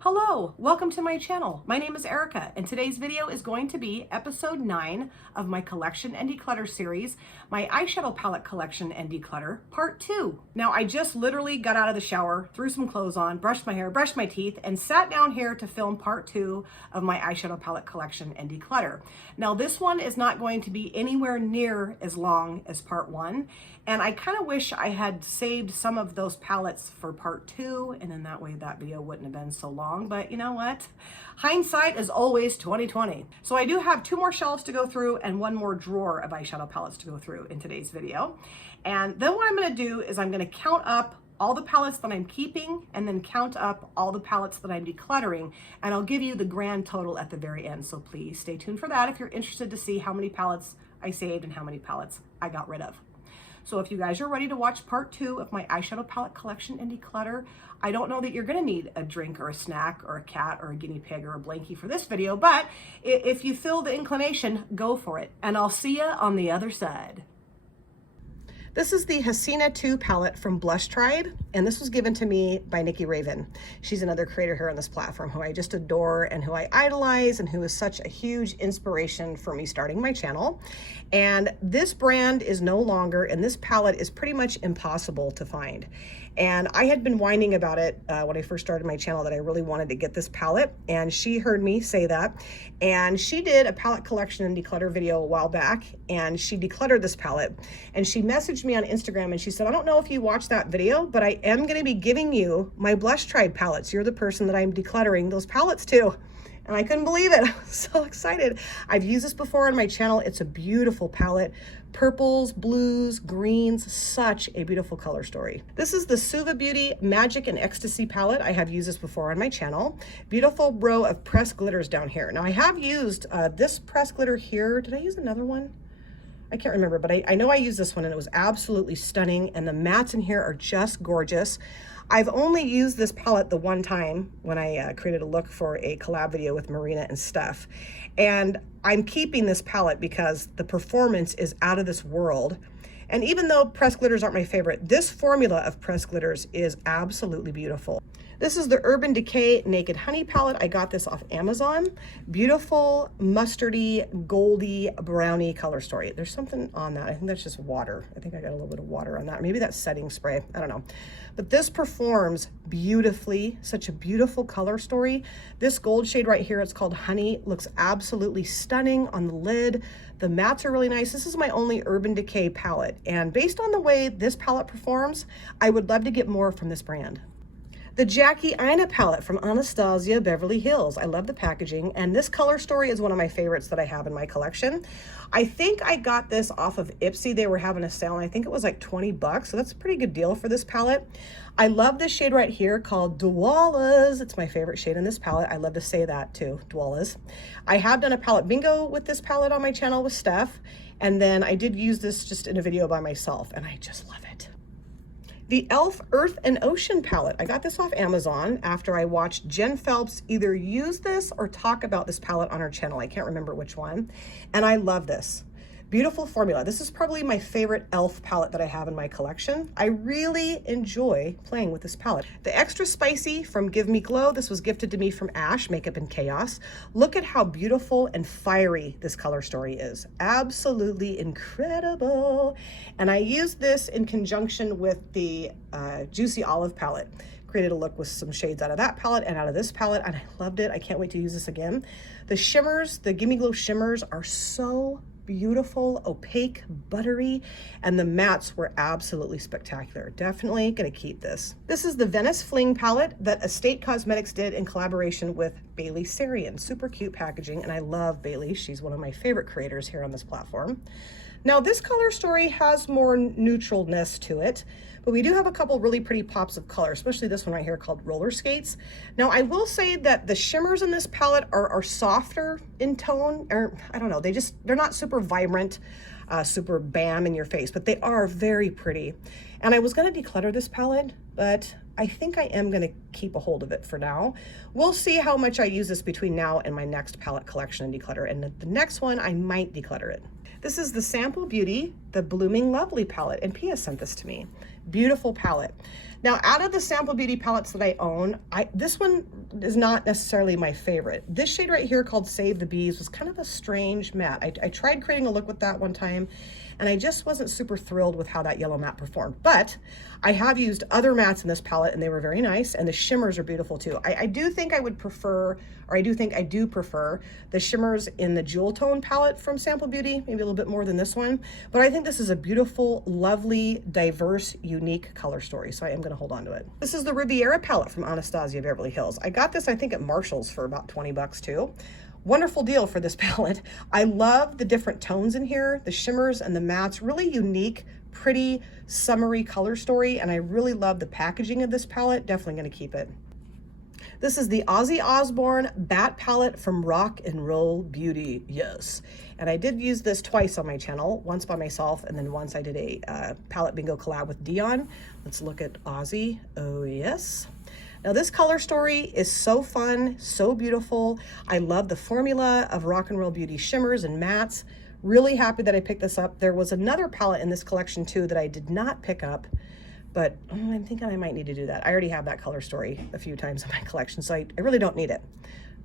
Hello, welcome to my channel. My name is Erica, and today's video is going to be episode 9 of my collection and declutter series, my eyeshadow palette collection and declutter, part 2. Now, I just literally got out of the shower, threw some clothes on, brushed my hair, brushed my teeth, and sat down here to film part 2 of my eyeshadow palette collection and declutter. Now, this one is not going to be anywhere near as long as part 1, and I kind of wish I had saved some of those palettes for part 2, and then that way that video wouldn't have been so long. But you know what? Hindsight is always 20/20. So I do have 2 more shelves to go through and 1 more drawer of eyeshadow palettes to go through in today's video. And then what I'm going to do is I'm going to count up all the palettes that I'm keeping and then count up all the palettes that I'm decluttering, and I'll give you the grand total at the very end. So please stay tuned for that if you're interested to see how many palettes I saved and how many palettes I got rid of. So if you guys are ready to watch part 2 of my eyeshadow palette collection and declutter, I don't know that you're gonna need a drink or a snack or a cat or a guinea pig or a blankie for this video, but if you feel the inclination, go for it. And I'll see you on the other side. This is the Hasina 2 palette from Blush Tribe, and this was given to me by Nikki Raven. She's another creator here on this platform who I just adore and who I idolize and who is such a huge inspiration for me starting my channel. And this brand is no longer, and this palette is pretty much impossible to find. And I had been whining about it when I first started my channel that I really wanted to get this palette, and she heard me say that. And she did a palette collection and declutter video a while back, and she decluttered this palette. And she messaged me on Instagram and she said, I don't know if you watched that video, but I am going to be giving you my Blush Tribe palettes. You're the person that I'm decluttering those palettes to. And I couldn't believe it. I was so excited. I've used this before on my channel. It's a beautiful palette. Purples, blues, greens, such a beautiful color story. This is the Suva Beauty Magic and Ecstasy palette. I have used this before on my channel. Beautiful row of pressed glitters down here. Now I have used this pressed glitter here. Did I use another one? I can't remember, but I know I used this one and it was absolutely stunning. And the mattes in here are just gorgeous. I've only used this palette the one time when I created a look for a collab video with Marina and Steph. And I'm keeping this palette because the performance is out of this world. And even though pressed glitters aren't my favorite, this formula of pressed glitters is absolutely beautiful. This is the Urban Decay Naked Honey palette. I got this off Amazon. Beautiful, mustardy, goldy, brownie color story. There's something on that. I think that's just water. I think I got a little bit of water on that. Maybe that's setting spray. I don't know. But this performs beautifully. Such a beautiful color story. This gold shade right here, it's called Honey, looks absolutely stunning on the lid. The mattes are really nice. This is my only Urban Decay palette. And based on the way this palette performs, I would love to get more from this brand. The Jackie Aina palette from Anastasia Beverly Hills. I love the packaging, and this color story is one of my favorites that I have in my collection. I think I got this off of Ipsy. They were having a sale, and I think it was like 20 bucks, so that's a pretty good deal for this palette. I love this shade right here called Dwalas. It's my favorite shade in this palette. I love to say that too, Dwalas. I have done a palette bingo with this palette on my channel with Steph, and then I did use this just in a video by myself, and I just love it. The e.l.f. Earth and Ocean palette. I got this off Amazon after I watched Jen Phelps either use this or talk about this palette on her channel. I can't remember which one. And I love this. Beautiful formula. This is probably my favorite e.l.f. palette that I have in my collection. I really enjoy playing with this palette. The Extra Spicy from Give Me Glow. This was gifted to me from Ash, Makeup and Chaos. Look at how beautiful and fiery this color story is. Absolutely incredible. And I used this in conjunction with the Juicy Olive palette. Created a look with some shades out of that palette and out of this palette, and I loved it. I can't wait to use this again. The shimmers, the Gimme Glow shimmers are so beautiful, opaque, buttery, and the mattes were absolutely spectacular. Definitely gonna keep this. This is the Venice Fling palette that Estate Cosmetics did in collaboration with Bailey Sarian. Super cute packaging, and I love Bailey. She's one of my favorite creators here on this platform. Now this color story has more neutralness to it, but we do have a couple really pretty pops of color, especially this one right here called Roller Skates. Now I will say that the shimmers in this palette are softer in tone, or I don't know, they're not super vibrant, super bam in your face, but they are very pretty. And I was gonna declutter this palette, but I think I am gonna keep a hold of it for now. We'll see how much I use this between now and my next palette collection and declutter. And the next one, I might declutter it. This is the Sample Beauty the Blooming Lovely palette, and Pia sent this to me. Beautiful palette. Now, out of the Sample Beauty palettes that I own, this one is not necessarily my favorite. This shade right here called Save the Bees was kind of a strange matte. I tried creating a look with that one time, and I just wasn't super thrilled with how that yellow matte performed. But I have used other mattes in this palette, and they were very nice, and the shimmers are beautiful too. I do think I would prefer, or I do prefer the shimmers in the Jewel Tone palette from Sample Beauty, maybe a little bit more than this one. But I think this is a beautiful, lovely, diverse, unique color story, so I am gonna hold on to it. This is the Riviera palette from Anastasia Beverly Hills. I got this, I think, at Marshall's for about 20 bucks too. Wonderful deal for this palette. I love the different tones in here, the shimmers and the mattes, really unique, pretty, summery color story, and I really love the packaging of this palette. Definitely gonna keep it. This is the Ozzy Osbourne Bat Palette from Rock and Roll Beauty, yes. And I did use this twice on my channel, once by myself, and then once I did a palette bingo collab with Dion. Let's look at Ozzy, oh yes. Now this color story is so fun, so beautiful. I love the formula of Rock and Roll Beauty shimmers and mattes. Really happy that I picked this up. There was another palette in this collection too that I did not pick up, but I'm thinking I might need to do that. I already have that color story a few times in my collection, so I really don't need it.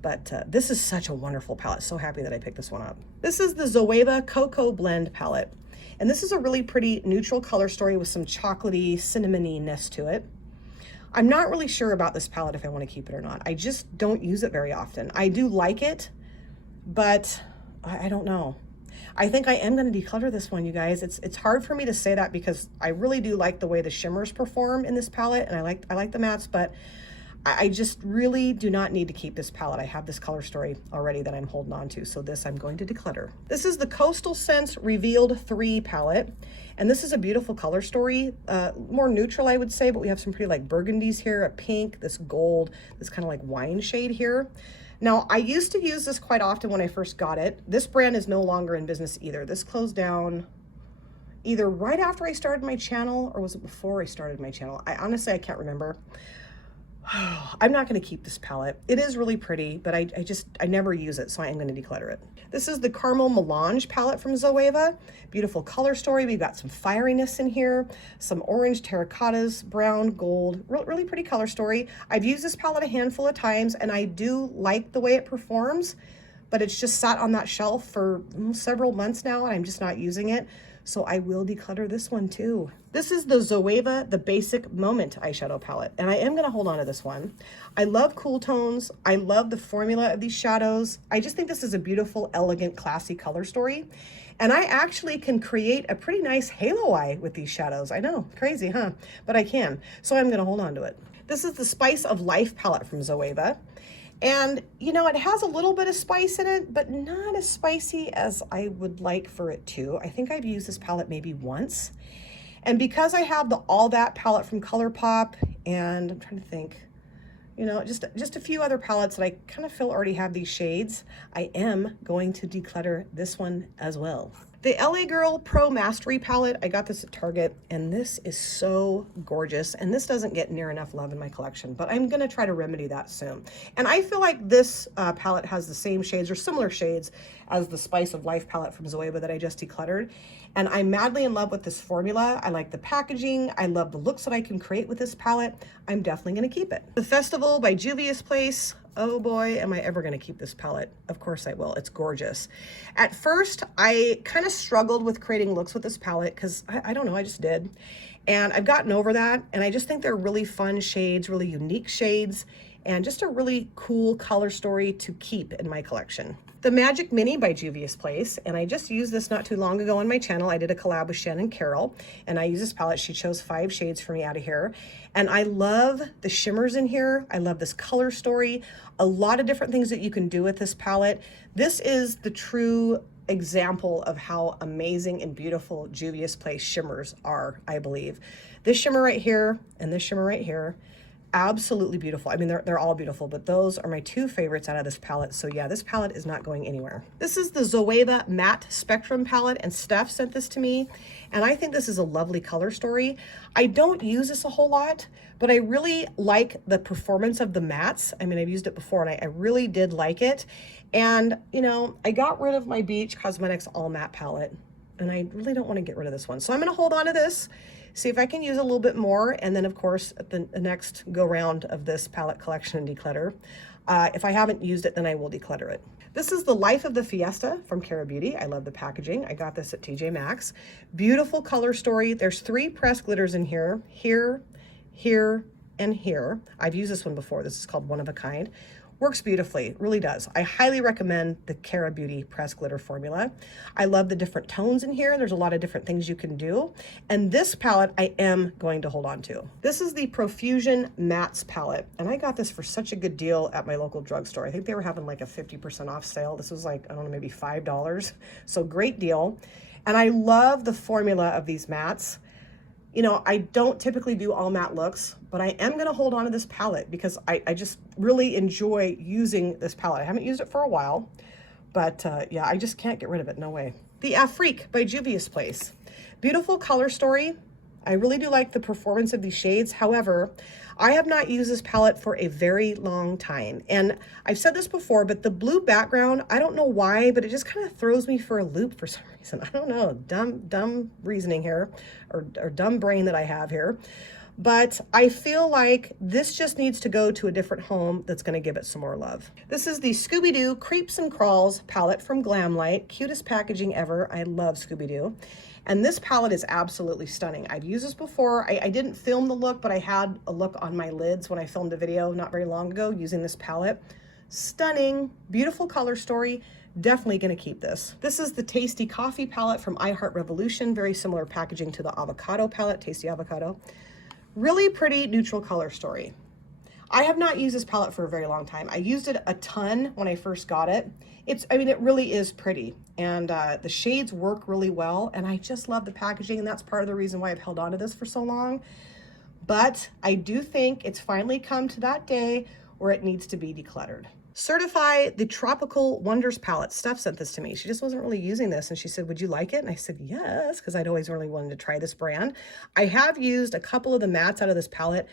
But this is such a wonderful palette. So happy that I picked this one up. This is the Zoeva Cocoa Blend palette. And this is a really pretty neutral color story with some chocolatey, cinnamony-ness to it. I'm not really sure about this palette if I want to keep it or not. I just don't use it very often. I do like it, but I don't know. I think I am going to declutter this one, you guys. It's hard for me to say that because I really do like the way the shimmers perform in this palette, and I like the mattes, but I just really do not need to keep this palette. I have this color story already that I'm holding on to, so this I'm going to declutter. This is the Coastal Scents Revealed 3 palette, and this is a beautiful color story, more neutral I would say, but we have some pretty like burgundies here, a pink, this gold, this kind of like wine shade here. Now, I used to use this quite often when I first got it. This brand is no longer in business either. This closed down either right after I started my channel, or was it before I started my channel? Honestly, I can't remember. I'm not going to keep this palette. It is really pretty, but I never use it, so I am going to declutter it. This is the Caramel Melange palette from Zoeva. Beautiful color story. We've got some fieriness in here, some orange terracottas, brown, gold, really pretty color story. I've used this palette a handful of times, and I do like the way it performs, but it's just sat on that shelf for several months now, and I'm just not using it. So I will declutter this one too. This is the Zoeva, the Basic Moment eyeshadow palette, and I am gonna hold on to this one. I love cool tones. I love the formula of these shadows. I just think this is a beautiful, elegant, classy color story. And I actually can create a pretty nice halo eye with these shadows. I know, crazy, huh? But I can, so I'm gonna hold on to it. This is the Spice of Life palette from Zoeva. And, you know, it has a little bit of spice in it, but not as spicy as I would like for it to. I think I've used this palette maybe once. And because I have the All That palette from ColourPop, and I'm trying to think, you know, just a few other palettes that I kind of feel already have these shades, I am going to declutter this one as well. The LA Girl Pro Mastery palette, I got this at Target, and this is so gorgeous, and this doesn't get near enough love in my collection, but I'm gonna try to remedy that soon. And I feel like this palette has the same shades or similar shades as the Spice of Life palette from Zoeva that I just decluttered, and I'm madly in love with this formula. I like the packaging, I love the looks that I can create with this palette. I'm definitely gonna keep it. The Festival by Juvia's Place. Oh boy, am I ever going to keep this palette? Of course I will. It's gorgeous. At first, I kind of struggled with creating looks with this palette because I don't know, I just did. And I've gotten over that, and I just think they're really fun shades, really unique shades, and just a really cool color story to keep in my collection. The Magic Mini by Juvia's Place, and I just used this not too long ago on my channel. I did a collab with Shannon Carroll, and I use this palette. She chose 5 shades for me out of here, and I love the shimmers in here. I love this color story. A lot of different things that you can do with this palette. This is the true example of how amazing and beautiful Juvia's Place shimmers are, I believe. This shimmer right here and this shimmer right here, absolutely beautiful. I mean, they're all beautiful, but those are my 2 favorites out of this palette. So yeah, this palette is not going anywhere. This is the Zoeva Matte Spectrum palette, and Steph sent this to me, and I think this is a lovely color story. I don't use this a whole lot, but I really like the performance of the mattes. I mean, I've used it before, and I really did like it. And, you know, I got rid of my Beach Cosmetics All Matte palette. and I really don't want to get rid of this one. So I'm going to hold on to this, see if I can use a little bit more, and then of course at the next go round of this palette collection and declutter, if I haven't used it, then I will declutter it. This is the Life of the Fiesta from Cara Beauty. I love the packaging. I got this at TJ Maxx. Beautiful color story. There's 3 pressed glitters in here, here, and here. I've used this one before. This is called One of a Kind. Works beautifully, really does. I highly recommend the Cara Beauty pressed glitter formula. I love the different tones in here. There's a lot of different things you can do. And this palette I am going to hold on to. This is the Profusion Mattes palette. And I got this for such a good deal at my local drugstore. I think they were having like a 50% off sale. This was like, I don't know, maybe $5. So great deal. And I love the formula of these mattes. You know, I don't typically do all matte looks, but I am going to hold on to this palette because I just really enjoy using this palette. I haven't used it for a while, but yeah, I just can't get rid of it. No way. The Afrique by Juvia's Place. Beautiful color story. I really do like the performance of these shades. However, I have not used this palette for a very long time. And I've said this before, but the blue background, I don't know why, but it just kind of throws me for a loop for some reason. I don't know, dumb reasoning here, or dumb brain that I have here. But I feel like this just needs to go to a different home that's going to give it some more love. This is the Scooby-Doo Creeps and Crawls palette from Glamlight. Cutest packaging ever. I love Scooby-Doo. And this palette is absolutely stunning. I've used this before. I didn't film the look, but I had a look on my lids when I filmed a video not very long ago using this palette. Stunning, beautiful color story. Definitely going to keep this. This is the Tasty Coffee palette from I Heart Revolution. Very similar packaging to the avocado palette, Tasty Avocado. Really pretty neutral color story. I have not used this palette for a very long time. I used it a ton when I first got it. I mean, it really is pretty, and the shades work really well, and I just love the packaging, and that's part of the reason why I've held on to this for so long. But I do think it's finally come to that day where it needs to be decluttered. Certify the Tropical Wonders palette. Steph sent this to me. She just wasn't really using this, and she said, would you like it? And I said, yes, because I'd always really wanted to try this brand. I have used a couple of the mattes out of this palette.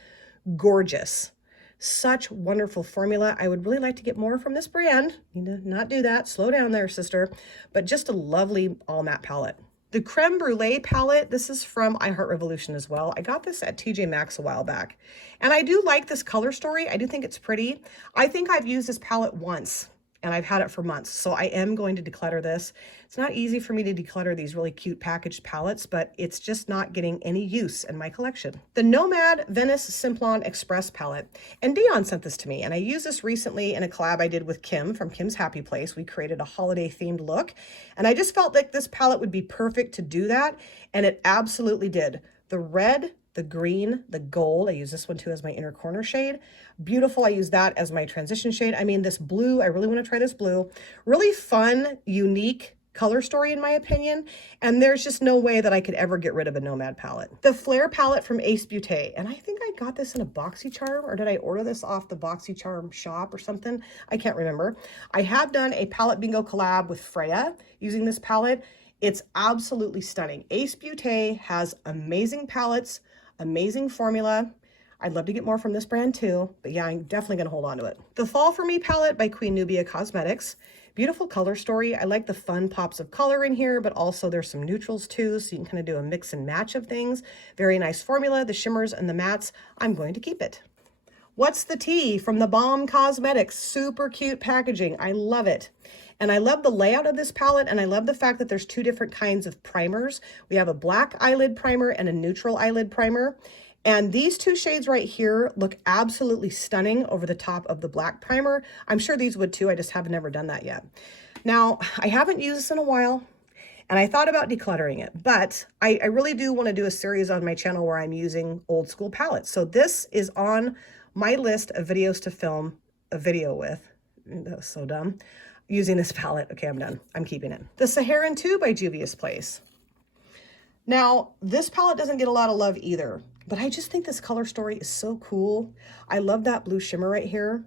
Gorgeous. Such wonderful formula. I would really like to get more from this brand. You need to not do that. Slow down there, sister. But just a lovely all matte palette. The Creme Brulee palette, this is from I Heart Revolution as well. I got this at TJ Maxx a while back. And I do like this color story. I do think it's pretty. I think I've used this palette once, and I've had it for months. So I am going to declutter this. It's not easy for me to declutter these really cute packaged palettes, but it's just not getting any use in my collection. The Nomad Venice Simplon Express palette. And Dion sent this to me, and I used this recently in a collab I did with Kim from Kim's Happy Place. We created a holiday themed look, and I just felt like this palette would be perfect to do that, and it absolutely did. The red, the green, the gold. I use this one too as my inner corner shade. Beautiful. I use that as my transition shade. I mean, this blue, I really want to try this blue. Really fun, unique color story in my opinion. And there's just no way that I could ever get rid of a Nomad palette. The Flare palette from Ace Beauté. And I think I got this in a BoxyCharm, or did I order this off the BoxyCharm shop or something? I can't remember. I have done a palette bingo collab with Freya using this palette. It's absolutely stunning. Ace Beauté has amazing palettes, amazing formula. I'd love to get more from this brand too, but yeah, I'm definitely gonna hold on to it. The Fall For Me palette by Queen Nubia Cosmetics. Beautiful color story. I like the fun pops of color in here, but also there's some neutrals too, so you can kind of do a mix and match of things. Very nice formula, the shimmers and the mattes. I'm going to keep it. What's the Tea from the Balm Cosmetics. Super cute packaging. I love it. And I love the layout of this palette, and I love the fact that there's 2 different kinds of primers. We have a black eyelid primer and a neutral eyelid primer. And these 2 shades right here look absolutely stunning over the top of the black primer. I'm sure these would too, I just have never done that yet. Now, I haven't used this in a while, and I thought about decluttering it, but I really do want to do a series on my channel where I'm using old school palettes. So this is on my list of videos to film a video with. That was so dumb. Using this palette. Okay, I'm done. I'm keeping it. The Saharan 2 by Juvia's Place. Now, this palette doesn't get a lot of love either, but I just think this color story is so cool. I love that blue shimmer right here.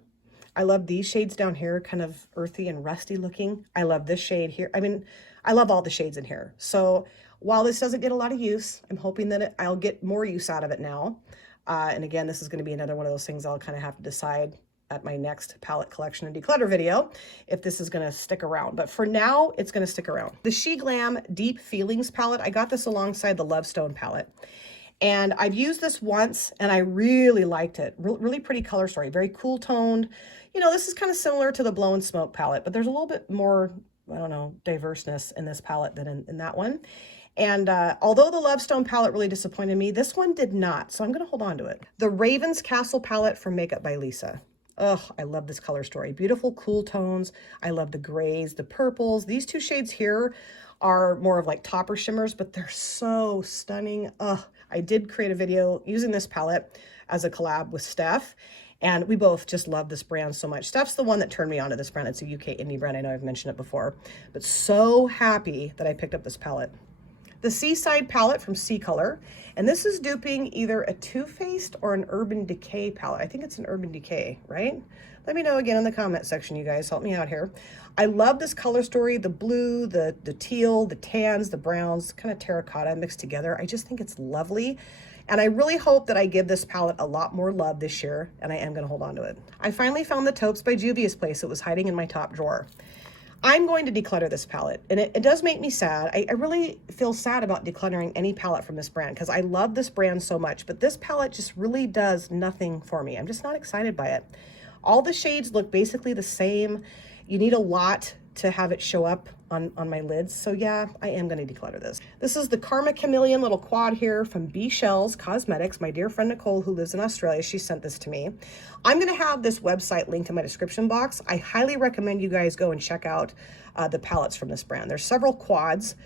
I love these shades down here, kind of earthy and rusty looking. I love this shade here. I mean, I love all the shades in here. So while this doesn't get a lot of use, I'm hoping that I'll get more use out of it now. And again, this is going to be another one of those things I'll kind of have to decide at my next palette collection and declutter video if this is going to stick around. But for now, it's going to stick around. The She Glam Deep Feelings palette, I got this alongside the Lovestone palette. And I've used this once and I really liked it. Really pretty color story, very cool toned. You know, this is kind of similar to the Blow and Smoke palette, but there's a little bit more, I don't know, diverseness in this palette than in that one. And although the Lovestone palette really disappointed me, this one did not. So I'm going to hold on to it. The Raven's Castle palette from Makeup by Lisa. Oh, I love this color story. Beautiful, cool tones. I love the grays, the purples. These two shades here are more of like topper shimmers, but they're so stunning. Oh, I did create a video using this palette as a collab with Steph, and we both just love this brand so much. Steph's the one that turned me on to this brand. It's a UK indie brand. I know I've mentioned it before, but so happy that I picked up this palette. The Seaside palette from Sea Color, and this is duping either a Too Faced or an Urban Decay palette. I think it's an Urban Decay, right? Let me know again in the comment section, you guys. Help me out here. I love this color story, the blue, the teal, the tans, the browns, kind of terracotta mixed together. I just think it's lovely. And I really hope that I give this palette a lot more love this year, and I am going to hold on to it. I finally found the Taupes by Juvia's Place. It was hiding in my top drawer. I'm going to declutter this palette, and it does make me sad. I really feel sad about decluttering any palette from this brand because I love this brand so much, but this palette just really does nothing for me. I'm just not excited by it. All the shades look basically the same. You need a lot to have it show up on my lids. So yeah, I am going to declutter this. This is the Karma Chameleon little quad here from B Shells Cosmetics. My dear friend Nicole, who lives in Australia, she sent this to me. I'm going to have this website linked in my description box. I highly recommend you guys go and check out the palettes from this brand. There's several quads,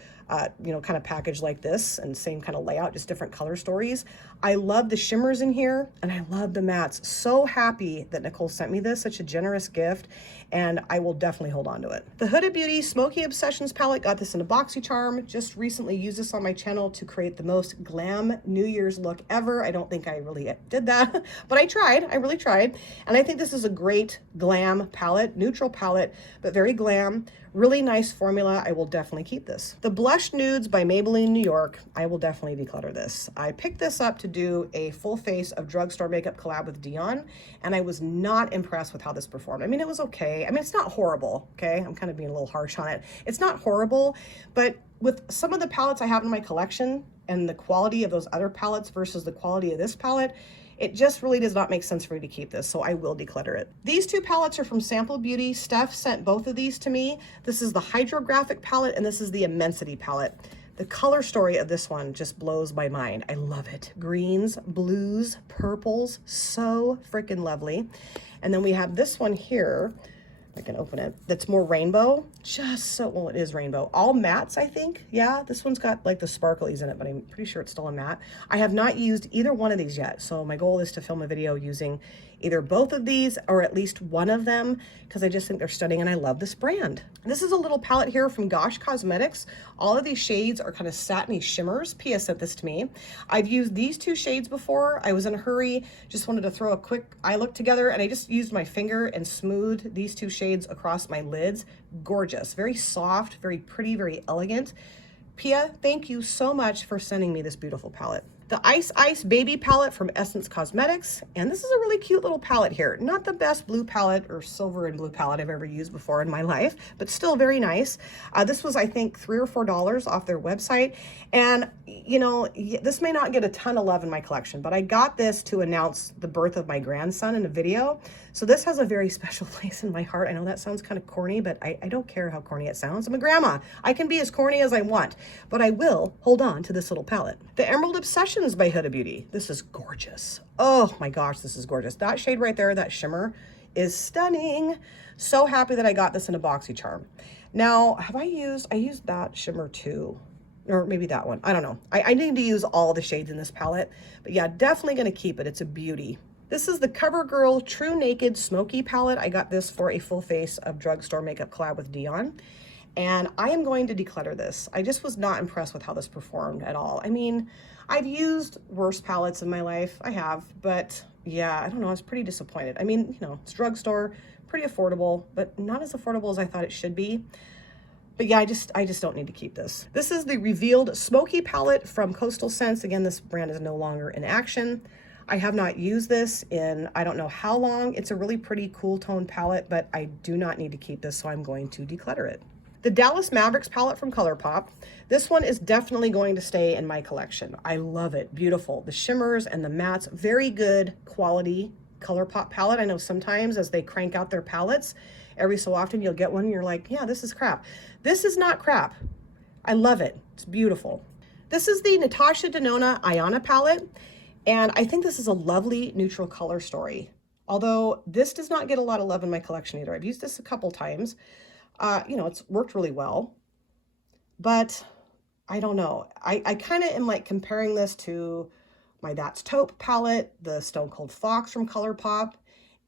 you know, kind of packaged like this, and same kind of layout, just different color stories. I love the shimmers in here, and I love the mattes. So happy that Nicole sent me this, such a generous gift, and I will definitely hold on to it. The Huda Beauty Smoky Obsessions palette, got this in a BoxyCharm. Just recently used this on my channel to create the most glam New Year's look ever. I don't think I really did that, but I tried. I really tried. And I think this is a great glam palette, neutral palette, but very glam. Really nice formula. I will definitely keep this. The Blush Nudes by Maybelline New York. I will definitely declutter this. I picked this up to do a full face of drugstore makeup collab with Dion, and I was not impressed with how this performed. I mean, it was okay. I mean, it's not horrible, okay? I'm kind of being a little harsh on it. It's not horrible, but with some of the palettes I have in my collection and the quality of those other palettes versus the quality of this palette, it just really does not make sense for me to keep this, so I will declutter it. These two palettes are from Sample Beauty. Steph sent both of these to me. This is the Hydrographic palette, and this is the Immensity palette. The color story of this one just blows my mind. I love it. Greens, blues, purples, so freaking lovely. And then we have this one here. I can open it. That's more rainbow. Just so, well, it is rainbow. All mattes, I think. Yeah, this one's got like the sparklies in it, but I'm pretty sure it's still a matte. I have not used either one of these yet. So my goal is to film a video using either both of these or at least one of them, because I just think they're stunning and I love this brand. This is a little palette here from Gosh Cosmetics. All of these shades are kind of satiny shimmers. Pia sent this to me. I've used these two shades before. I was in a hurry, just wanted to throw a quick eye look together, and I just used my finger and smoothed these two shades across my lids. Gorgeous, very soft, very pretty, very elegant. Pia, thank you so much for sending me this beautiful palette. The Ice Ice Baby palette from Essence Cosmetics, and this is a really cute little palette here. Not the best blue palette or silver and blue palette I've ever used before in my life, but still very nice. This was, I think, $3 or $4 off their website, and you know, this may not get a ton of love in my collection, but I got this to announce the birth of my grandson in a video, so this has a very special place in my heart. I know that sounds kind of corny, but I don't care how corny it sounds. I'm a grandma. I can be as corny as I want, but I will hold on to this little palette. The Emerald Obsessions by Huda Beauty. This is gorgeous. Oh my gosh, this is gorgeous. That shade right there, that shimmer, is stunning. So happy that I got this in a BoxyCharm. Now, I used that shimmer too, or maybe that one. I don't know. I need to use all the shades in this palette, but yeah, definitely gonna keep it. It's a beauty. This is the CoverGirl True Naked Smoky palette. I got this for a full face of drugstore makeup collab with Dion, and I am going to declutter this. I just was not impressed with how this performed at all. I mean, I've used worse palettes in my life. I have, but yeah, I don't know. I was pretty disappointed. I mean, you know, it's drugstore, pretty affordable, but not as affordable as I thought it should be. But yeah, I just don't need to keep this. This is the Revealed Smoky palette from Coastal Scents. Again, this brand is no longer in action. I have not used this in I don't know how long. It's a really pretty cool tone palette, but I do not need to keep this, so I'm going to declutter it. The Dallas Mavericks palette from ColourPop. This one is definitely going to stay in my collection. I love it. Beautiful. The shimmers and the mattes, very good quality ColourPop palette. I know sometimes as they crank out their palettes, every so often you'll get one and you're like, yeah, this is crap. This is not crap. I love it. It's beautiful. This is the Natasha Denona Iona palette, and I think this is a lovely neutral color story. Although this does not get a lot of love in my collection either. I've used this a couple times. You know, it's worked really well, but I don't know. I kind of am like comparing this to my That's Taupe palette, the Stone Cold Fox from ColourPop,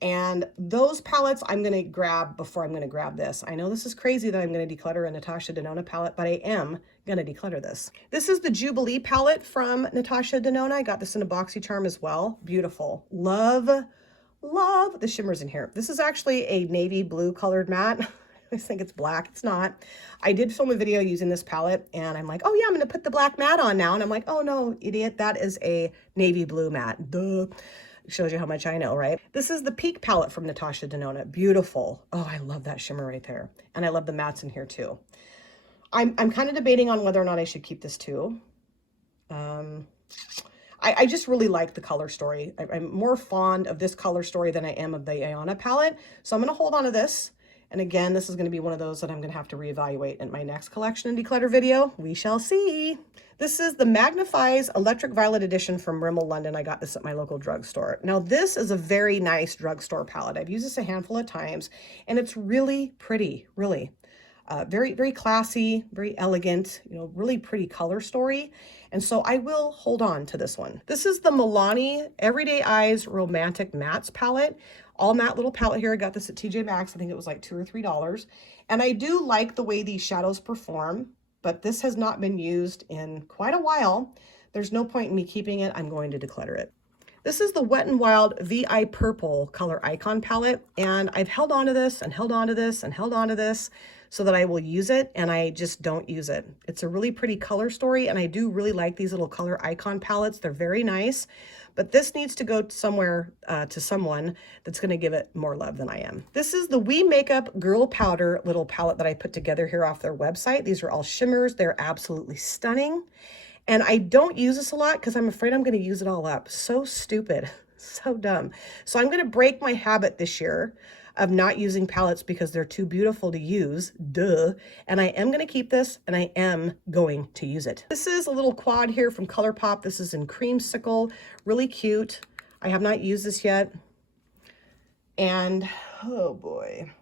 and those palettes I'm going to grab before I'm going to grab this. I know this is crazy that I'm going to declutter a Natasha Denona palette, but I am going to declutter this. This is the Jubilee palette from Natasha Denona. I got this in a BoxyCharm as well. Beautiful. Love the shimmers in here. This is actually a navy blue colored matte. I think it's black. It's not. I did film a video using this palette and I'm like, oh yeah, I'm going to put the black matte on now. And I'm like, oh no, idiot. That is a navy blue matte. Duh. Shows you how much I know, right? This is the Peak palette from Natasha Denona. Beautiful. Oh, I love that shimmer right there. And I love the mattes in here too. I'm kind of debating on whether or not I should keep this too. I just really like the color story. I'm more fond of this color story than I am of the Iona palette. So I'm going to hold on to this. And again, this is going to be one of those that I'm going to have to reevaluate in my next collection and declutter video. We shall see. This is the Magnifies Electric Violet Edition from Rimmel London. I got this at my local drugstore. Now, this is a very nice drugstore palette. I've used this a handful of times, and it's really pretty, really. Very, very classy, very elegant, you know, really pretty color story. And so I will hold on to this one. This is the Milani Everyday Eyes Romantic Mattes palette. All matte little palette here. I got this at TJ Maxx. I think it was like $2 or $3. And I do like the way these shadows perform, but this has not been used in quite a while. There's no point in me keeping it. I'm going to declutter it. This is the Wet n Wild VI Purple Color Icon palette, and I've held on to this and held on to this and held on to this so that I will use it, and I just don't use it. It's a really pretty color story, and I do really like these little color icon palettes. They're very nice, but this needs to go somewhere to someone that's going to give it more love than I am. This is the We Makeup Girl Powder little palette that I put together here off their website. These are all shimmers. They're absolutely stunning. And I don't use this a lot because I'm afraid I'm going to use it all up. So stupid, so dumb. So I'm going to break my habit this year of not using palettes because they're too beautiful to use, duh. And I am going to keep this, and I am going to use it. This is a little quad here from ColourPop. This is in Creamsicle, really cute. I have not used this yet. And, oh boy.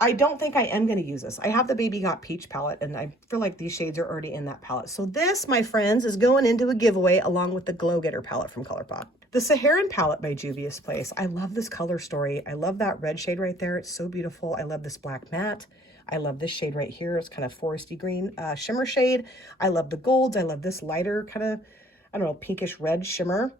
I don't think I am going to use this. I have the Baby Got Peach palette, and I feel like these shades are already in that palette. So this, my friends, is going into a giveaway along with the Glow Getter palette from ColourPop. The Saharan palette by Juvia's Place. I love this color story. I love that red shade right there. It's so beautiful. I love this black matte. I love this shade right here. It's kind of foresty green shimmer shade. I love the golds. I love this lighter kind of, I don't know, pinkish red shimmer.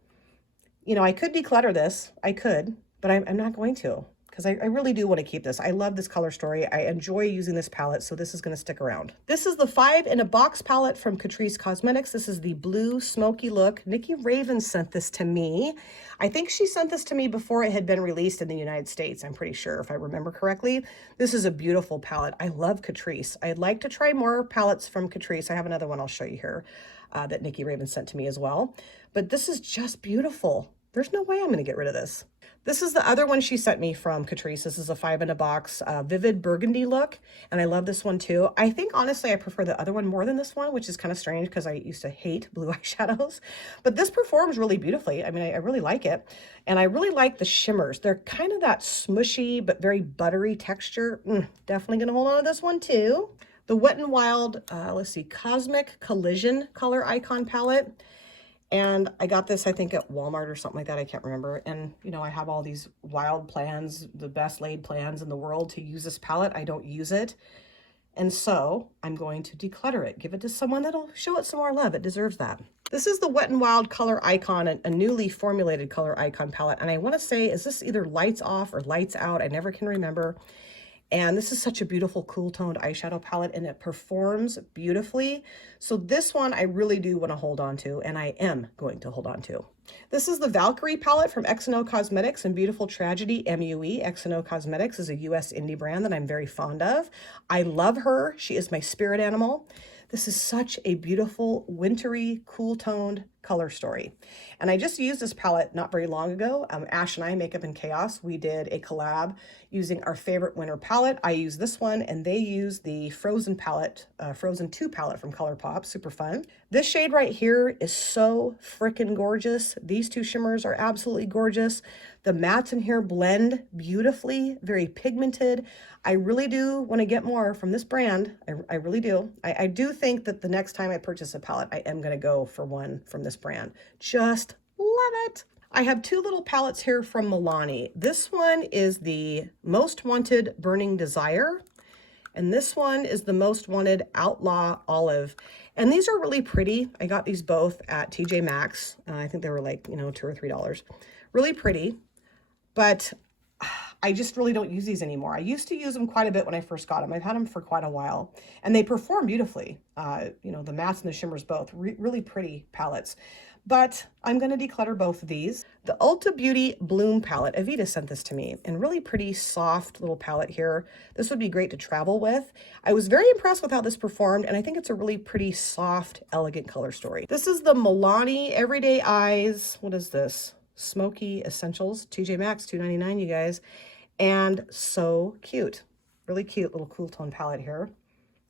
You know, I could declutter this. I could, but I'm not going to. Because I really do want to keep this. I love this color story. I enjoy using this palette, so this is going to stick around. This is the 5 in a Box palette from Catrice Cosmetics. This is the Blue Smoky Look. Nikki Raven sent this to me. I think she sent this to me before it had been released in the United States, I'm pretty sure, if I remember correctly. This is a beautiful palette. I love Catrice. I'd like to try more palettes from Catrice. I have another one I'll show you here that Nikki Raven sent to me as well. But this is just beautiful. There's no way I'm going to get rid of this. This is the other one she sent me from Catrice. This is a 5 in a Box Vivid Burgundy look, and I love this one too. I think, honestly, I prefer the other one more than this one, which is kind of strange because I used to hate blue eyeshadows. But this performs really beautifully. I mean, I really like it, and I really like the shimmers. They're kind of that smushy but very buttery texture. Definitely going to hold on to this one too. The Wet n Wild, let's see, Cosmic Collision Color Icon Palette. And I got this, I think, at Walmart or something like that. I can't remember. And, you know, I have all these wild plans, the best laid plans in the world to use this palette. I don't use it. And so I'm going to declutter it. Give it to someone that'll show it some more love. It deserves that. This is the Wet n Wild Color Icon, a newly formulated color icon palette. And I want to say, is this either Lights Off or Lights Out? I never can remember. And this is such a beautiful cool toned eyeshadow palette, and it performs beautifully. So this one I really do want to hold on to, and I am going to hold on to. This is the Valkyrie palette from X&O Cosmetics and Beautiful Tragedy MUE. X&O Cosmetics is a US indie brand that I'm very fond of. I love her. She is my spirit animal. This is such a beautiful, wintry, cool-toned color story. And I just used this palette not very long ago. Ash and I, Makeup and Chaos, we did a collab using our favorite winter palette. I use this one, and they use the Frozen palette, Frozen 2 palette from ColourPop. Super fun. This shade right here is so freaking gorgeous. These two shimmers are absolutely gorgeous. The mattes in here blend beautifully, very pigmented. I really do want to get more from this brand. I really do. I do think that the next time I purchase a palette, I am going to go for one from this brand. Just love it. I have two little palettes here from Nonny. This one is the Most Wanted Burning Desire, and this one is the Most Wanted Outlaw Olive. And these are really pretty. I got these both at TJ Maxx. I think they were like, $2 or $3. Really pretty, but I just really don't use these anymore. I used to use them quite a bit when I first got them. I've had them for quite a while, and they perform beautifully. The mattes and the shimmers both, really pretty palettes. But I'm going to declutter both of these. The Ulta Beauty Bloom palette, Avita sent this to me, and really pretty soft little palette here. This would be great to travel with. I was very impressed with how this performed, and I think it's a really pretty soft, elegant color story. This is the Milani Everyday Eyes. What is this? Smoky Essentials, TJ Maxx, $2.99, you guys. And so cute. Really cute little cool tone palette here.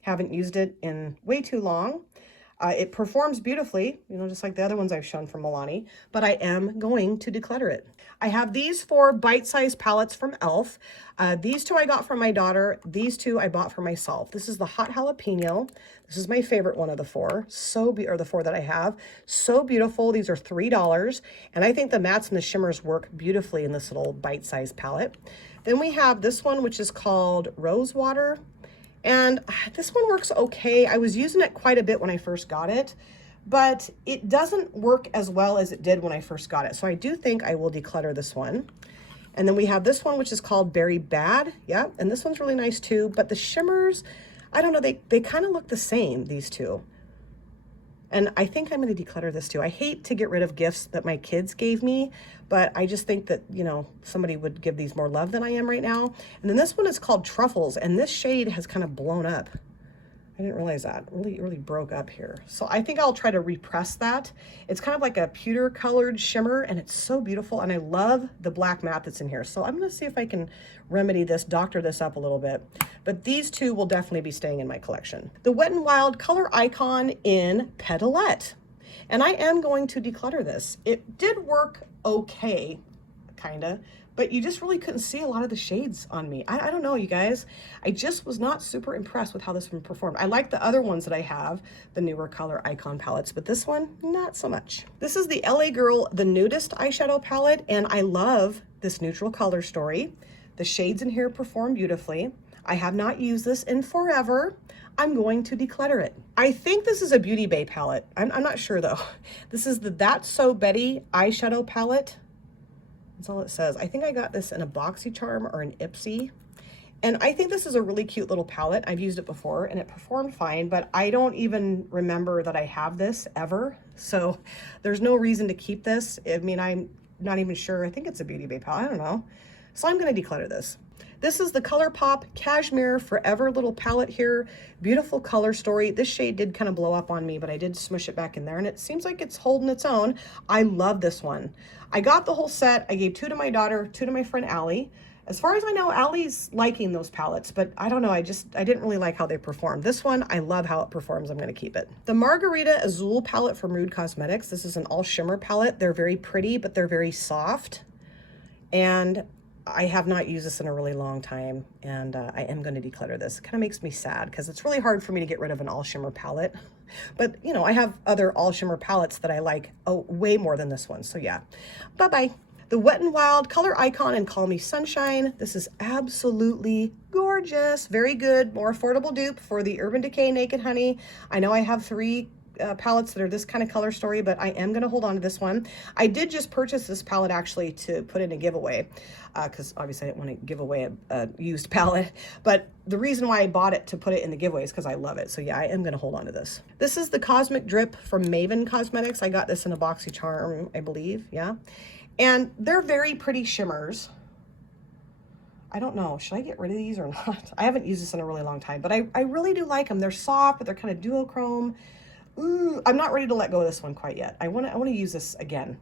Haven't used it in way too long. It performs beautifully, just like the other ones I've shown from Milani, but I am going to declutter it. I have these 4 bite-sized palettes from e.l.f. These 2 I got from my daughter. These 2 I bought for myself. This is the Hot Jalapeno. This is my favorite one of the 4. Or the 4 that I have. So beautiful. These are $3, and I think the mattes and the shimmers work beautifully in this little bite-sized palette. Then we have this one, which is called Rose Water. And this one works okay. I was using it quite a bit when I first got it, but it doesn't work as well as it did when I first got it. So I do think I will declutter this one. And then we have this one, which is called Berry Bad. Yeah, and this one's really nice too. But the shimmers, I don't know, they kind of look the same, these two. And I think I'm going to declutter this too. I hate to get rid of gifts that my kids gave me, but I just think that, somebody would give these more love than I am right now. And then this one is called Truffles, and this shade has kind of blown up. I didn't realize that. Really broke up here. So I think I'll try to repress that. It's kind of like a pewter colored shimmer, and it's so beautiful. And I love the black matte that's in here. So I'm going to see if I can remedy this, doctor this up a little bit. But these 2 will definitely be staying in my collection. The Wet n Wild Color Icon in Petalette. And I am going to declutter this. It did work okay, kinda, but you just really couldn't see a lot of the shades on me. I don't know, you guys. I just was not super impressed with how this one performed. I like the other ones that I have, the newer Color Icon palettes, but this one, not so much. This is the LA Girl The Nudist eyeshadow palette, and I love this neutral color story. The shades in here perform beautifully. I have not used this in forever. I'm going to declutter it. I think this is a Beauty Bay palette. I'm not sure though. This is the That's So Betty eyeshadow palette. That's all it says. I think I got this in a BoxyCharm or an Ipsy. And I think this is a really cute little palette. I've used it before and it performed fine, but I don't even remember that I have this ever. So there's no reason to keep this. I mean, I'm not even sure. I think it's a Beauty Bay palette. I don't know. So I'm going to declutter this. This is the ColourPop Cashmere Forever little palette here. Beautiful color story. This shade did kind of blow up on me, but I did smush it back in there, and it seems like it's holding its own. I love this one. I got the whole set. I gave 2 to my daughter, 2 to my friend Allie. As far as I know, Allie's liking those palettes, but I don't know. I didn't really like how they performed. This one, I love how it performs. I'm going to keep it. The Margarita Azul palette from Rude Cosmetics. This is an all shimmer palette. They're very pretty, but they're very soft. And I have not used this in a really long time, and I am going to declutter this. It kind of makes me sad because it's really hard for me to get rid of an all shimmer palette. But, I have other all shimmer palettes that I like way more than this one. So yeah, bye-bye. The Wet n Wild Color Icon in Call Me Sunshine. This is absolutely gorgeous. Very good, more affordable dupe for the Urban Decay Naked Honey. I know I have 3 palettes that are this kind of color story, but I am going to hold on to this one. I did just purchase this palette actually to put in a giveaway, because obviously I didn't want to give away a used palette, but the reason why I bought it to put it in the giveaway is because I love it. So yeah, I am going to hold on to this. This is the Cosmic Drip from Maven Cosmetics. I got this in a BoxyCharm, I believe, yeah. And they're very pretty shimmers. I don't know, should I get rid of these or not? I haven't used this in a really long time, but I really do like them. They're soft, but they're kind of duochrome. Ooh, I'm not ready to let go of this one quite yet. I want to use this again,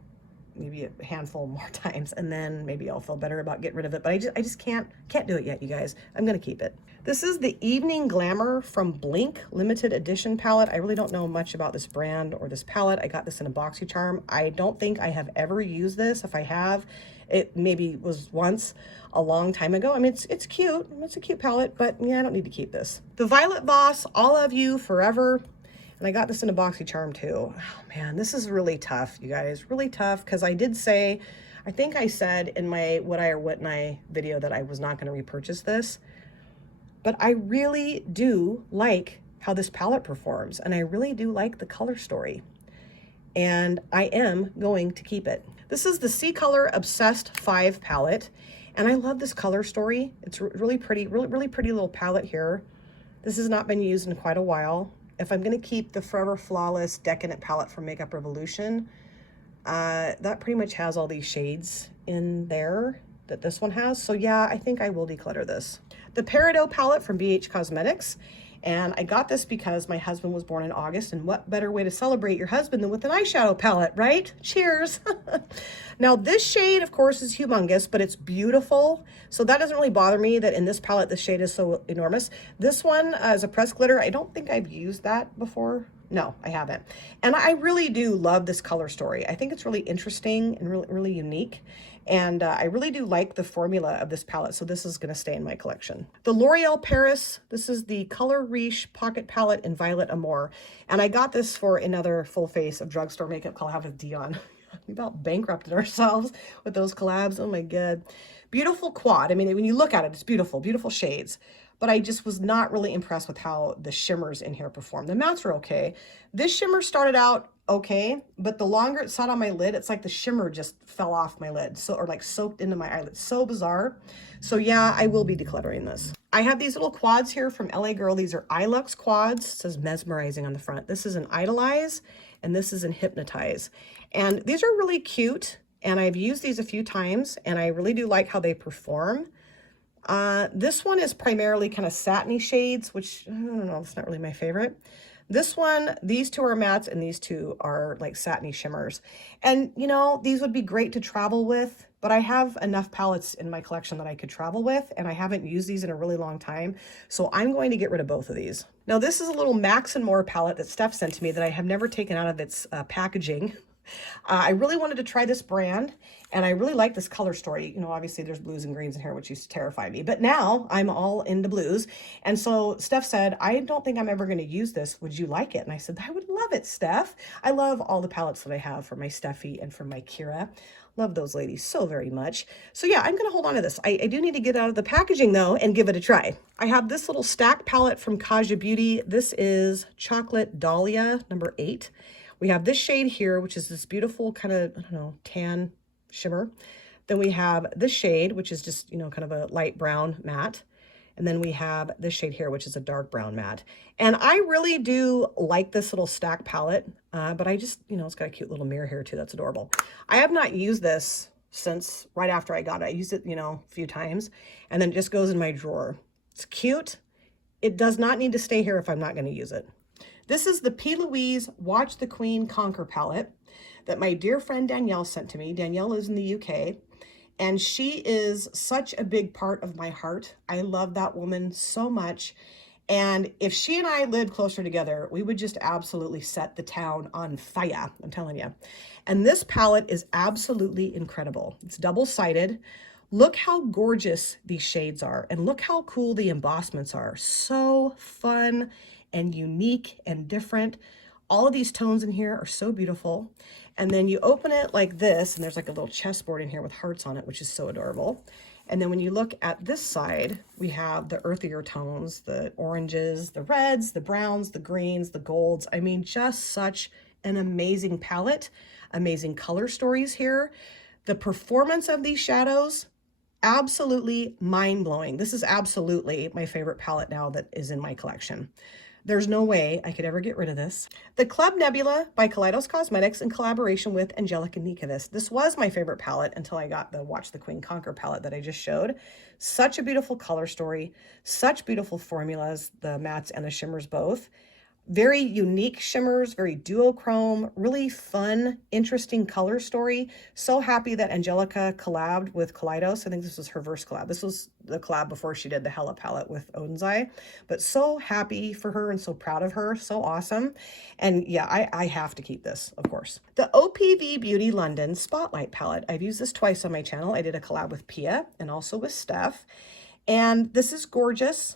maybe a handful more times, and then maybe I'll feel better about getting rid of it. But I just can't do it yet, you guys. I'm gonna keep it. This is the Evening Glamour from Blink limited edition palette. I really don't know much about this brand or this palette. I got this in a BoxyCharm. I don't think I have ever used this. If I have, it maybe was once a long time ago. I mean, it's cute. It's a cute palette, but yeah, I don't need to keep this. The Violet Voss, All of You Forever. And I got this in a BoxyCharm too. Oh man, this is really tough, you guys. Really tough, because I did say, I think I said in my What I or What I video that I was not going to repurchase this. But I really do like how this palette performs, and I really do like the color story. And I am going to keep it. This is the C-Color Obsessed 5 palette, and I love this color story. It's really pretty, really pretty little palette here. This has not been used in quite a while. If I'm gonna keep the Forever Flawless Decadent palette from Makeup Revolution, that pretty much has all these shades in there that this one has. So yeah, I think I will declutter this. The Peridot palette from BH Cosmetics. And I got this because my husband was born in August, and what better way to celebrate your husband than with an eyeshadow palette, right? Cheers. Now this shade, of course, is humongous, but it's beautiful. So that doesn't really bother me that in this palette, the shade is so enormous. This one is a pressed glitter. I don't think I've used that before. No, I haven't. And I really do love this color story. I think it's really interesting and really unique. And I really do like the formula of this palette, so this is going to stay in my collection. The L'Oreal Paris, this is the Color Riche Pocket Palette in Violet Amour. And I got this for another full face of drugstore makeup collab with Dion. We about bankrupted ourselves with those collabs. Oh my God. Beautiful quad. I mean, when you look at it, it's beautiful, beautiful shades. But I just was not really impressed with how the shimmers in here perform. The mattes are okay. This shimmer started out okay, but the longer it sat on my lid, it's like the shimmer just fell off my lid, so, or like soaked into my eyelid. So bizarre. So yeah, I will be decluttering this. I have these little quads here from LA Girl. These are Ilux quads. It says mesmerizing on the front. This is an Idolize, and this is an Hypnotize. And these are really cute, and I've used these a few times, and I really do like how they perform. This one is primarily kind of satiny shades, which I don't know, it's not really my favorite. This one, these two are mattes, and these two are like satiny shimmers. And you know, these would be great to travel with, but I have enough palettes in my collection that I could travel with, and I haven't used these in a really long time. So I'm going to get rid of both of these. Now this is a little Max and More palette that Steph sent to me that I have never taken out of its packaging. I really wanted to try this brand, and I really like this color story. You know, obviously there's blues and greens in here, which used to terrify me, but now I'm all into blues. And so Steph said, I don't think I'm ever going to use this. Would you like it? And I said, I would love it, Steph. I love all the palettes that I have for my Steffi and for my Kira. Love those ladies so very much. So yeah, I'm going to hold on to this. I do need to get out of the packaging though and give it a try. I have this little stack palette from Kaja Beauty. This is Chocolate Dahlia number 8. We have this shade here, which is this beautiful kind of, I don't know, tan shimmer. Then we have this shade, which is just, you know, kind of a light brown matte. And then we have this shade here, which is a dark brown matte. And I really do like this little stack palette, but I just, you know, it's got a cute little mirror here too. That's adorable. I have not used this since right after I got it. I used it, you know, a few times, and then it just goes in my drawer. It's cute. It does not need to stay here if I'm not going to use it. This is the P. Louise Watch the Queen Conquer palette that my dear friend Danielle sent to me. Danielle lives in the UK, and she is such a big part of my heart. I love that woman so much. And if she and I lived closer together, we would just absolutely set the town on fire, I'm telling you. And this palette is absolutely incredible. It's double-sided. Look how gorgeous these shades are, and look how cool the embossments are. So fun and unique and different. All of these tones in here are so beautiful. And then you open it like this, and there's like a little chessboard in here with hearts on it, which is so adorable. And then when you look at this side, we have the earthier tones, the oranges, the reds, the browns, the greens, the golds. I mean, just such an amazing palette, amazing color stories here. The performance of these shadows, absolutely mind-blowing. This is absolutely my favorite palette now that is in my collection. There's no way I could ever get rid of this. The Club Nebula by Kaleidos Cosmetics in collaboration with Angelica Nikovis. This was my favorite palette until I got the Watch the Queen Conquer palette that I just showed. Such a beautiful color story, such beautiful formulas, the mattes and the shimmers both. Very unique shimmers, very duochrome, really fun, interesting color story. So happy that Angelica collabed with Kaleidos. I think this was her first collab. This was the collab before she did the Hella palette with Odin's Eye. But so happy for her and so proud of her. So awesome. And yeah, I have to keep this, of course. The OPV Beauty London Spotlight palette. I've used this twice on my channel. I did a collab with Pia and also with Steph. And this is gorgeous.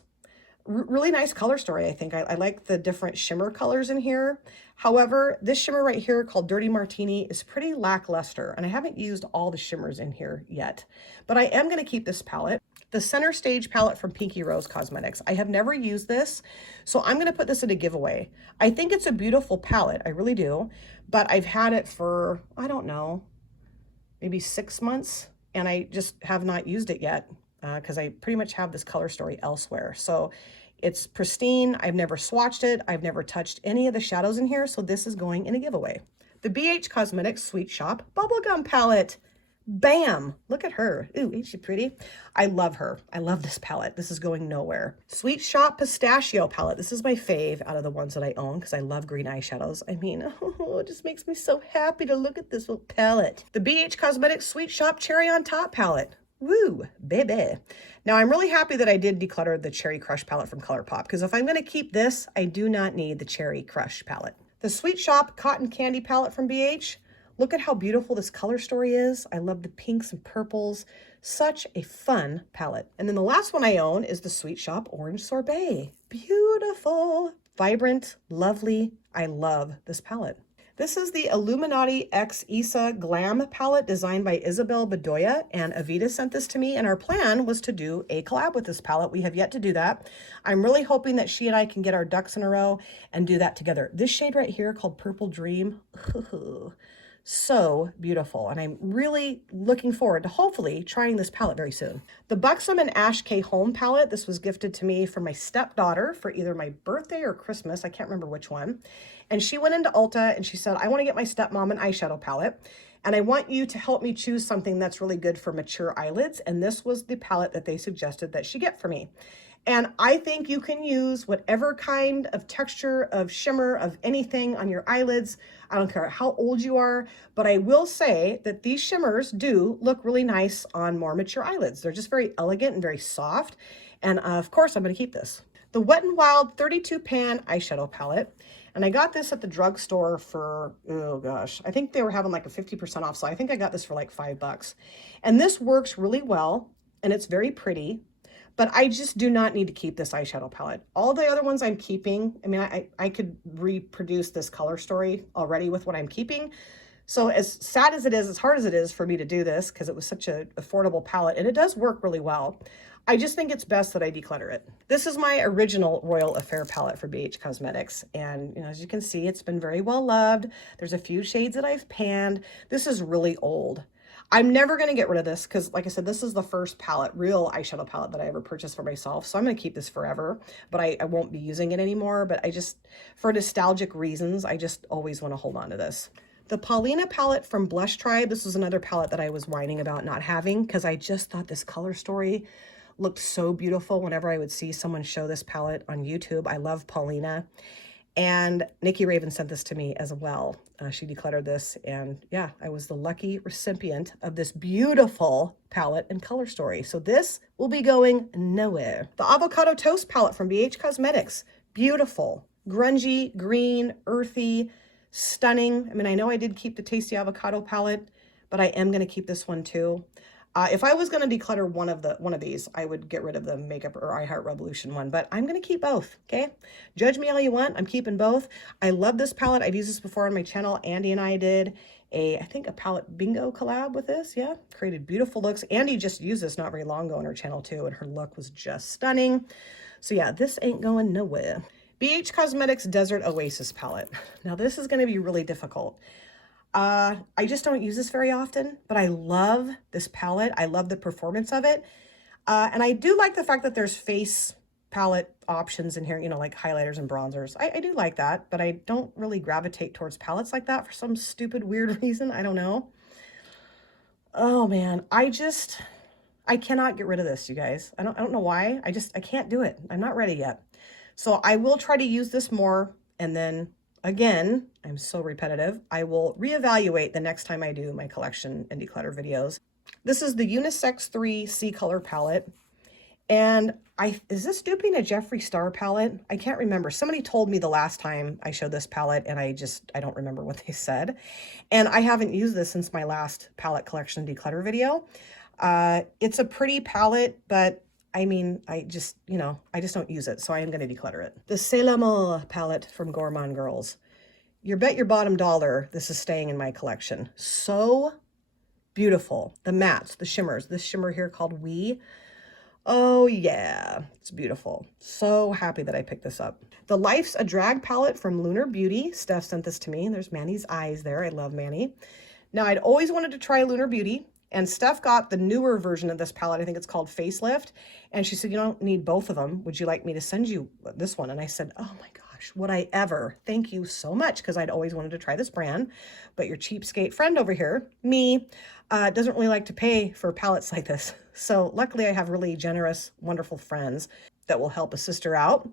Really nice color story, I think. I like the different shimmer colors in here. However, this shimmer right here called Dirty Martini is pretty lackluster, and I haven't used all the shimmers in here yet. But I am going to keep this palette. The Center Stage palette from Pinky Rose Cosmetics. I have never used this, so I'm going to put this in a giveaway. I think it's a beautiful palette, I really do, but I've had it for, I don't know, maybe 6 months, and I just have not used it yet. Because I pretty much have this color story elsewhere. So it's pristine. I've never swatched it. I've never touched any of the shadows in here. So this is going in a giveaway. The BH Cosmetics Sweet Shop Bubblegum Palette. Bam! Look at her. Ooh, ain't she pretty? I love her. I love this palette. This is going nowhere. Sweet Shop Pistachio Palette. This is my fave out of the ones that I own because I love green eyeshadows. I mean, oh, it just makes me so happy to look at this little palette. The BH Cosmetics Sweet Shop Cherry on Top Palette. Woo, baby. Now I'm really happy that I did declutter the Cherry Crush palette from ColourPop, because if I'm going to keep this, I do not need the Cherry Crush palette. The Sweet Shop Cotton Candy palette from BH. Look at how beautiful this color story is. I love the pinks and purples. Such a fun palette. And then the last one I own is the Sweet Shop Orange Sorbet. Beautiful, vibrant, lovely. I love this palette. This is the Illuminati X Isa Glam palette designed by Isabel Bedoya, and Avita sent this to me, and our plan was to do a collab with this palette. We have yet to do that. I'm really hoping that she and I can get our ducks in a row and do that together. This shade right here called Purple Dream, so beautiful, and I'm really looking forward to hopefully trying this palette very soon. The Buxom and Ash K Home palette, this was gifted to me from my stepdaughter for either my birthday or Christmas, I can't remember which one. And she went into Ulta and she said, I want to get my stepmom an eyeshadow palette, and I want you to help me choose something that's really good for mature eyelids. And this was the palette that they suggested that she get for me. And I think you can use whatever kind of texture, of shimmer, of anything on your eyelids. I don't care how old you are, but I will say that these shimmers do look really nice on more mature eyelids. They're just very elegant and very soft. And of course, I'm going to keep this. The Wet n Wild 32 Pan eyeshadow palette. And I got this at the drugstore for, oh gosh, I think they were having like a 50% off. So I think I got this for like $5. And this works really well, and it's very pretty. But I just do not need to keep this eyeshadow palette. All the other ones I'm keeping, I mean, I could reproduce this color story already with what I'm keeping. So as sad as it is, as hard as it is for me to do this, because it was such an affordable palette, and it does work really well, I just think it's best that I declutter it. This is my original Royal Affair palette for BH Cosmetics. And you know, as you can see, it's been very well loved. There's a few shades that I've panned. This is really old. I'm never going to get rid of this because, like I said, this is the first palette, real eyeshadow palette that I ever purchased for myself. So I'm going to keep this forever, but I won't be using it anymore. But I just, for nostalgic reasons, I just always want to hold on to this. The Paulina palette from Blush Tribe. This was another palette that I was whining about not having because I just thought this color story looked so beautiful whenever I would see someone show this palette on YouTube. I love Paulina. And Nikki Raven sent this to me as well. She decluttered this, and yeah, I was the lucky recipient of this beautiful palette and color story. So this will be going nowhere. The Avocado Toast palette from BH Cosmetics. Beautiful, grungy, green, earthy, stunning. I mean, I know I did keep the Tasty Avocado palette, but I am going to keep this one too. If I was going to declutter one of these, I would get rid of the Makeup or I Heart Revolution one, but I'm going to keep both, okay? Judge me all you want. I'm keeping both. I love this palette. I've used this before on my channel. Andy and I did I think a palette bingo collab with this. Yeah, created beautiful looks. Andy just used this not very long ago on her channel too, and her look was just stunning. So yeah, this ain't going nowhere. BH Cosmetics Desert Oasis palette. Now this is going to be really difficult. I just don't use this very often, but I love this palette. I love the performance of it. And I do like the fact that there's face palette options in here, you know, like highlighters and bronzers. I do like that, but I don't really gravitate towards palettes like that for some stupid, weird reason. I don't know. Oh man, I cannot get rid of this, you guys. I don't know why. I can't do it. I'm not ready yet. So I will try to use this more, and then again, I'm so repetitive, I will reevaluate the next time I do my collection and declutter videos. This is the Unisex 3 C Color palette. And is this duping a Jeffree Star palette? I can't remember. Somebody told me the last time I showed this palette, and I don't remember what they said. And I haven't used this since my last palette collection declutter video. It's a pretty palette, but I mean, I just don't use it, so I am going to declutter it. The C'est l'Amour palette from Gourmand Girls. You bet your bottom dollar this is staying in my collection. So beautiful. The mattes, the shimmers. This shimmer here called We. Oh yeah, it's beautiful. So happy that I picked this up. The Life's a Drag palette from Lunar Beauty. Steph sent this to me. There's Manny's eyes there. I love Manny. Now, I'd always wanted to try Lunar Beauty, and Steph got the newer version of this palette. I think it's called Facelift. And she said, you don't need both of them. Would you like me to send you this one? And I said, oh my gosh, would I ever? Thank you so much, because I'd always wanted to try this brand. But your cheapskate friend over here, me, doesn't really like to pay for palettes like this. So luckily I have really generous, wonderful friends that will help a sister out.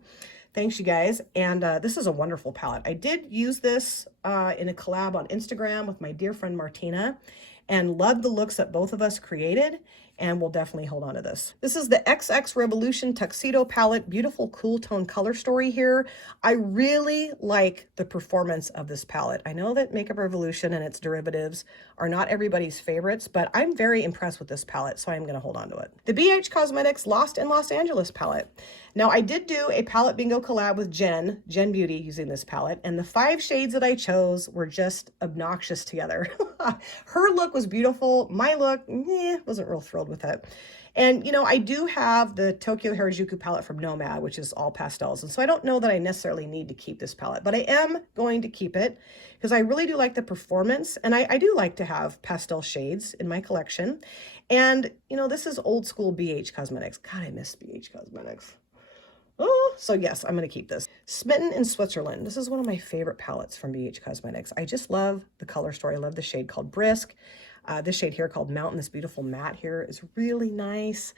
Thanks, you guys. And this is a wonderful palette. I did use this in a collab on Instagram with my dear friend Martina, and loved the looks that both of us created, and we'll definitely hold on to this. This is the XX Revolution Tuxedo palette. Beautiful cool tone color story here. I really like the performance of this palette. I know that Makeup Revolution and its derivatives are not everybody's favorites, but I'm very impressed with this palette, so I'm going to hold on to it. The BH Cosmetics Lost in Los Angeles palette. Now, I did do a palette bingo collab with Jen Beauty, using this palette, and the 5 shades that I chose were just obnoxious together. Her look was beautiful. My look, wasn't real thrilled with it. And, you know, I do have the Tokyo Harajuku palette from Nomad, which is all pastels. And so I don't know that I necessarily need to keep this palette, but I am going to keep it because I really do like the performance. And I do like to have pastel shades in my collection. And, you know, this is old school BH Cosmetics. God, I miss BH Cosmetics. Oh, so yes, I'm going to keep this. Smitten in Switzerland. This is one of my favorite palettes from BH Cosmetics. I just love the color story. I love the shade called Brisk. This shade here called Mountain, this beautiful matte here, is really nice.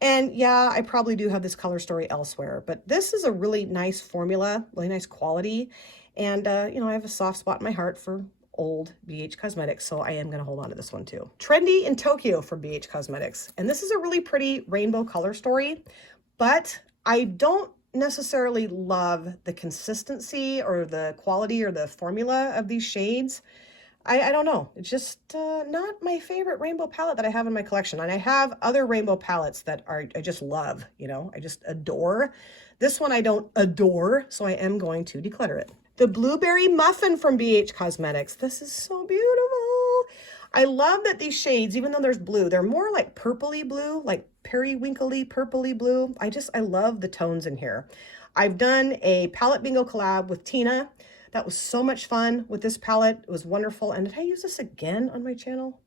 And yeah, I probably do have this color story elsewhere, but this is a really nice formula, really nice quality. And, you know, I have a soft spot in my heart for old BH Cosmetics, so I am going to hold on to this one too. Trendy in Tokyo from BH Cosmetics. And this is a really pretty rainbow color story, but I don't necessarily love the consistency or the quality or the formula of these shades. I don't know. It's just not my favorite rainbow palette that I have in my collection. And I have other rainbow palettes that I just love, you know, I just adore. This one I don't adore, so I am going to declutter it. The Blueberry Muffin from BH Cosmetics. This is so beautiful. I love that these shades, even though there's blue, they're more like purpley blue, like periwinkly purpley blue. I love the tones in here. I've done a palette bingo collab with Tina. That was so much fun with this palette. It was wonderful. And did I use this again on my channel?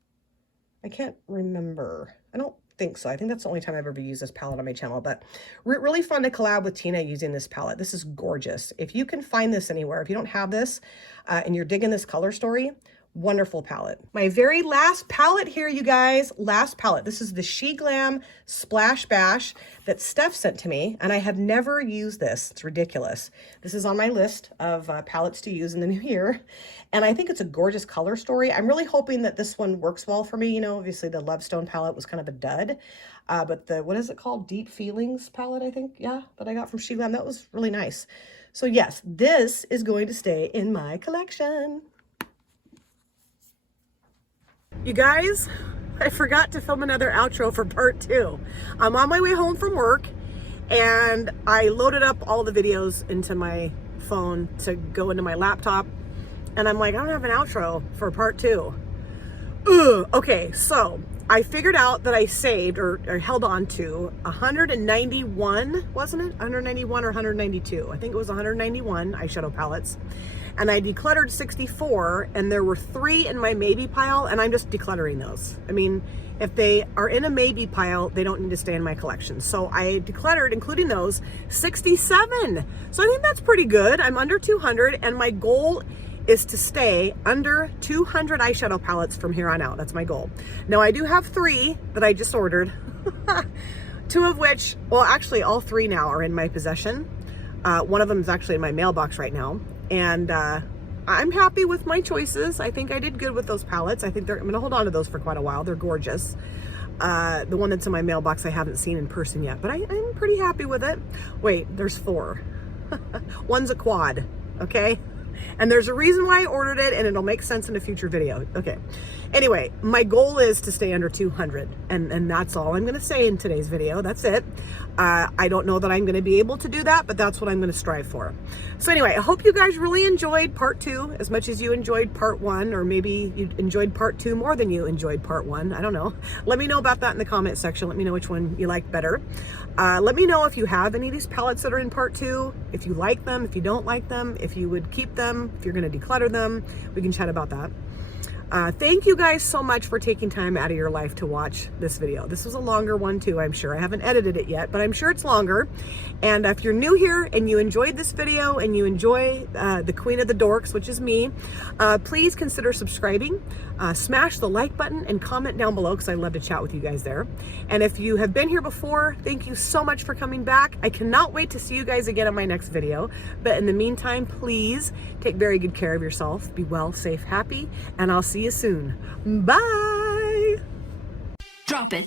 I can't remember. I don't think so. I think that's the only time I've ever used this palette on my channel, but really fun to collab with Tina using this palette. This is gorgeous. If you can find this anywhere, if you don't have this and you're digging this color story, wonderful palette. My very last palette here, you guys, last palette. This is the She Glam Splash Bash that Steph sent to me, and I have never used this. It's ridiculous. This is on my list of palettes to use in the new year, and I think it's a gorgeous color story. I'm really hoping that this one works well for me. You know, obviously the Lovestone palette was kind of a dud, but the, what is it called? Deep Feelings palette, I think, yeah, that I got from She Glam. That was really nice. So yes, this is going to stay in my collection. You guys, I forgot to film another outro for part 2. I'm on my way home from work and I loaded up all the videos into my phone to go into my laptop. And I'm like, I don't have an outro for part 2. Ugh. Okay, so I figured out that I saved or held on to 191, wasn't it? 191 or 192. I think it was 191 eyeshadow palettes. And I decluttered 64, and there were 3 in my maybe pile, and I'm just decluttering those. I mean, if they are in a maybe pile, they don't need to stay in my collection. So I decluttered, including those, 67. So I think that's pretty good. I'm under 200, and my goal is to stay under 200 eyeshadow palettes from here on out. That's my goal. Now I do have 3 that I just ordered. 2 of which, well, actually all 3 now are in my possession. One of them is actually in my mailbox right now. And I'm happy with my choices. I think I did good with those palettes. I think I'm gonna hold on to those for quite a while. They're gorgeous. The one that's in my mailbox I haven't seen in person yet, but I'm pretty happy with it. Wait, there's 4. One's a quad, okay? And there's a reason why I ordered it, and it'll make sense in a future video. Okay. Anyway, my goal is to stay under 200, and that's all I'm going to say in today's video. That's it. I don't know that I'm going to be able to do that, but that's what I'm going to strive for. So anyway, I hope you guys really enjoyed part 2 as much as you enjoyed part 1, or maybe you enjoyed part 2 more than you enjoyed part 1. I don't know. Let me know about that in the comment section. Let me know which one you liked better. Let me know if you have any of these palettes that are in part 2, if you like them, if you don't like them, if you would keep them, if you're going to declutter them. We can chat about that. Thank you guys so much for taking time out of your life to watch this video. This was a longer one too, I'm sure. I haven't edited it yet, but I'm sure it's longer. And if you're new here and you enjoyed this video and you enjoy the Queen of the Dorks, which is me, please consider subscribing. Smash the like button and comment down below because I love to chat with you guys there. And if you have been here before, thank you so much for coming back. I cannot wait to see you guys again in my next video. But in the meantime, please take very good care of yourself. Be well, safe, happy, and I'll see you soon. Bye. Drop it.